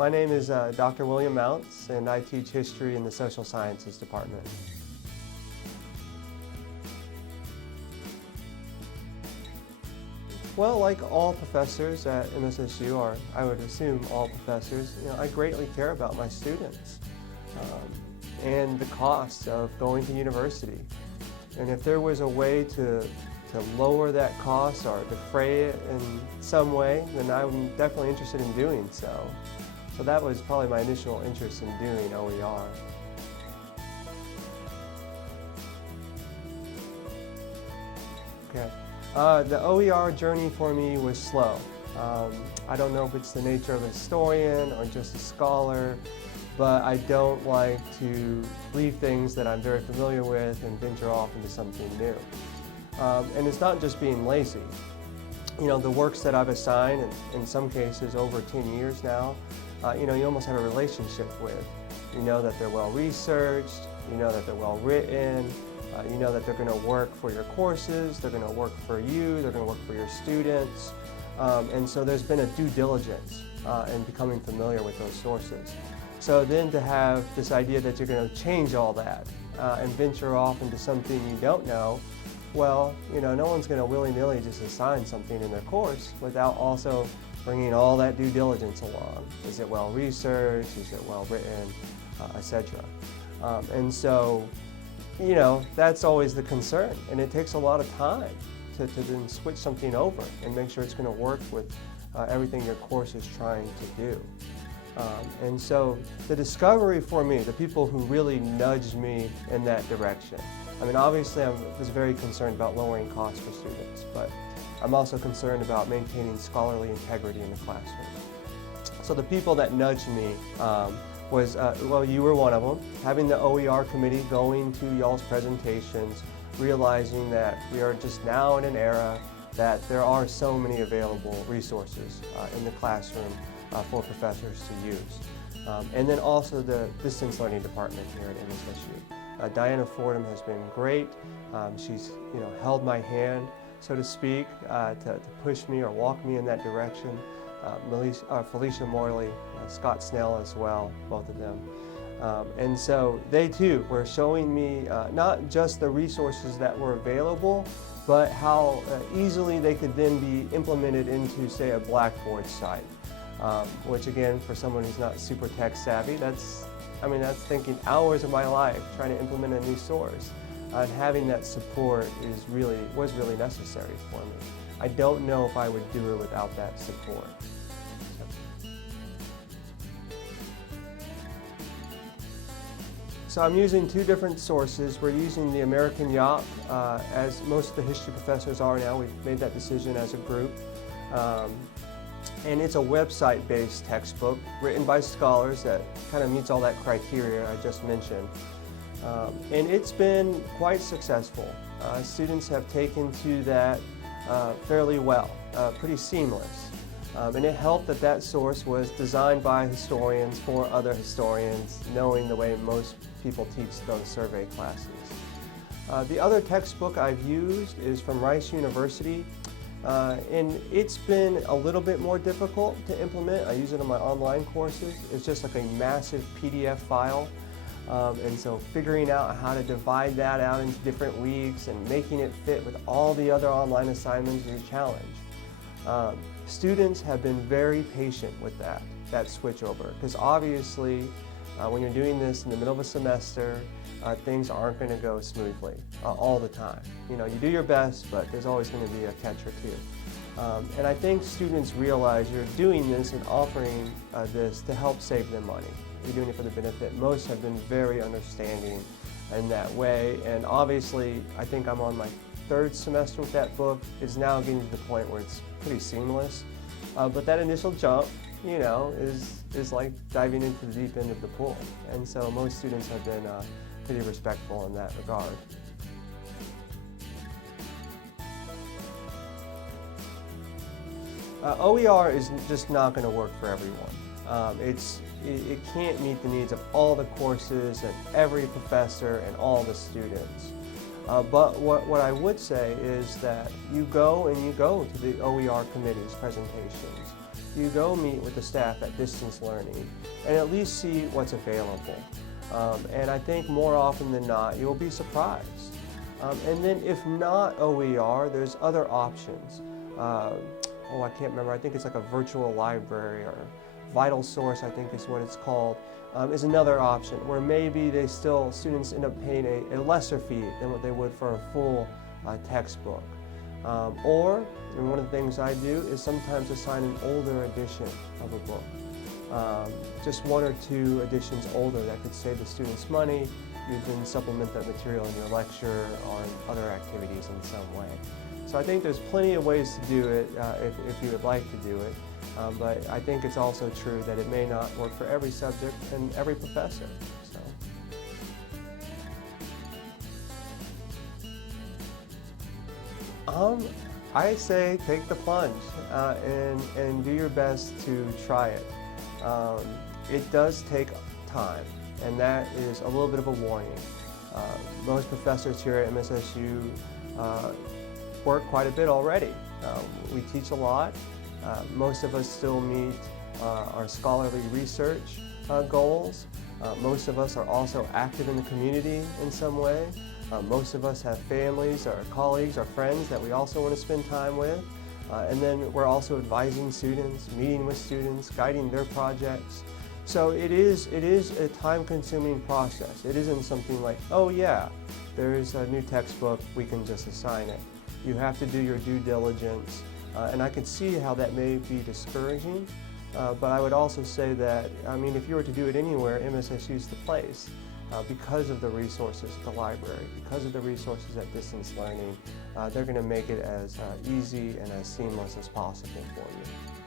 My name is Dr. William Mountz, and I teach history in the social sciences department. Well, like all professors at MSSU, or I would assume all professors, I greatly care about my students and the costs of going to university. And if there was a way to lower that cost or defray it in some way, then I'm definitely interested in doing so. So that was probably my initial interest in doing OER. Okay. The OER journey for me was slow. I don't know if it's the nature of a historian or just a scholar, but I don't like to leave things that I'm very familiar with and venture off into something new. And it's not just being lazy. The works that I've assigned, in some cases over 10 years now, you almost have a relationship with. You know that they're well researched, you know that they're well written, you know that they're going to work for your courses, they're going to work for you, they're going to work for your students. And so there's been a due diligence in becoming familiar with those sources. So then to have this idea that you're going to change all that and venture off into something you don't know, well, no one's going to willy-nilly just assign something in their course without also bringing all that due diligence along. Is it well researched? Is it well written? Etc. And so, that's always the concern, and it takes a lot of time to then switch something over and make sure it's going to work with everything your course is trying to do. And so the discovery for me, the people who really nudged me in that direction, obviously I was very concerned about lowering costs for students, but I'm also concerned about maintaining scholarly integrity in the classroom. So the people that nudged me was, well, you were one of them, having the OER committee, going to y'all's presentations, realizing that we are just now in an era that there are so many available resources in the classroom for professors to use. And then also the distance learning department here at MSSU. Diana Fordham has been great. She's held my hand, so to speak, to push me or walk me in that direction. Felicia Morley, Scott Snell as well, both of them. And so they too were showing me not just the resources that were available, but how easily they could then be implemented into, say, a Blackboard site. Which again, for someone who's not super tech savvy, that's thinking hours of my life trying to implement a new source. And having that support was really necessary for me. I don't know if I would do it without that support. So I'm using two different sources. We're using the American Yop, as most of the history professors are now. We've made that decision as a group. And it's a website-based textbook written by scholars that kind of meets all that criteria I just mentioned. And it's been quite successful. Students have taken to that fairly well, pretty seamless. And it helped that that source was designed by historians for other historians, knowing the way most people teach those survey classes. The other textbook I've used is from Rice University. And it's been a little bit more difficult to implement. I use it in my online courses. It's just like a massive PDF file. And so figuring out how to divide that out into different weeks and making it fit with all the other online assignments is a challenge. Students have been very patient with that switchover, because obviously when you're doing this in the middle of a semester, things aren't going to go smoothly all the time. You do your best, but there's always going to be a catch or two. And I think students realize you're doing this and offering this to help save them money. You're doing it for the benefit. Most have been very understanding in that way, and obviously I think I'm on my third semester with that book. It's now getting to the point where it's pretty seamless. But that initial jump, is like diving into the deep end of the pool. And so most students have been pretty respectful in that regard. OER is just not going to work for everyone. It can't meet the needs of all the courses and every professor and all the students. But what I would say is that you go to the OER committee's presentations. you go meet with the staff at distance learning and at least see what's available. And I think more often than not, you'll be surprised. And then if not OER, there's other options. I can't remember, I think it's like a virtual library, or Vital Source, I think is what it's called, is another option where maybe students end up paying a lesser fee than what they would for a full textbook. Or, and one of the things I do is sometimes assign an older edition of a book. Just one or two editions older that could save the students money. You can supplement that material in your lecture or in other activities in some way. So I think there's plenty of ways to do it if you would like to do it. But I think it's also true that it may not work for every subject and every professor. I say take the plunge and do your best to try it. It does take time, and that is a little bit of a warning. Most professors here at MSSU work quite a bit already. We teach a lot. Most of us still meet our scholarly research goals. Most of us are also active in the community in some way. Most of us have families, or colleagues, or friends that we also want to spend time with. And then we're also advising students, meeting with students, guiding their projects. So it is a time-consuming process. It isn't something like, oh yeah, there's a new textbook, we can just assign it. You have to do your due diligence, and I can see how that may be discouraging, but I would also say that, if you were to do it anywhere, MSSU is the place. Because of the resources at the library, because of the resources at distance learning, they're going to make it as easy and as seamless as possible for you.